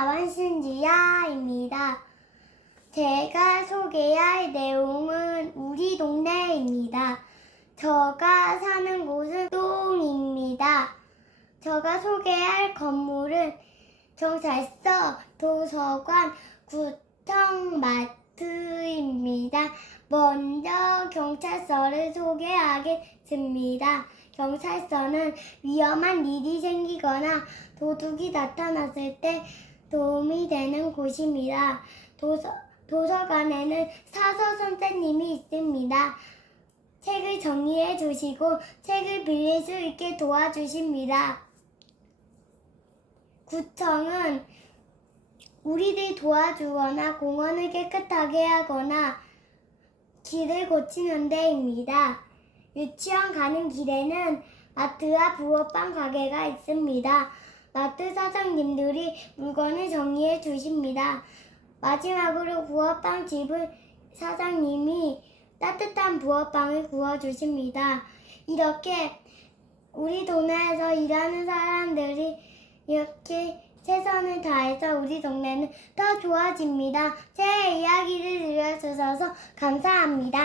김은지야입니다. 제가 소개할 내용은 우리 동네입니다. 저가 사는 곳은 똥입니다. 저가 소개할 건물은 경찰서, 도서관, 구청, 마트입니다. 먼저 경찰서를 소개하겠습니다. 경찰서는 위험한 일이 생기거나 도둑이 나타났을 때 도움이 되는 곳입니다. 도서, 도서관에는 사서 선생님이 있습니다. 책을 정리해 주시고 책을 빌릴 수 있게 도와주십니다. 구청은 우리들 도와주거나 공원을 깨끗하게 하거나 길을 고치는 데입니다. 유치원 가는 길에는 마트와 부업빵 가게가 있습니다. 마트 사장님들이 물건을 정리해 주십니다. 마지막으로 부업빵 집을 사장님이 따뜻한 부업빵을 구워 주십니다. 이렇게 우리 동네에서 일하는 사람들이 이렇게 최선을 다해서 우리 동네는 더 좋아집니다. 제 이야기를 들려주셔서 감사합니다.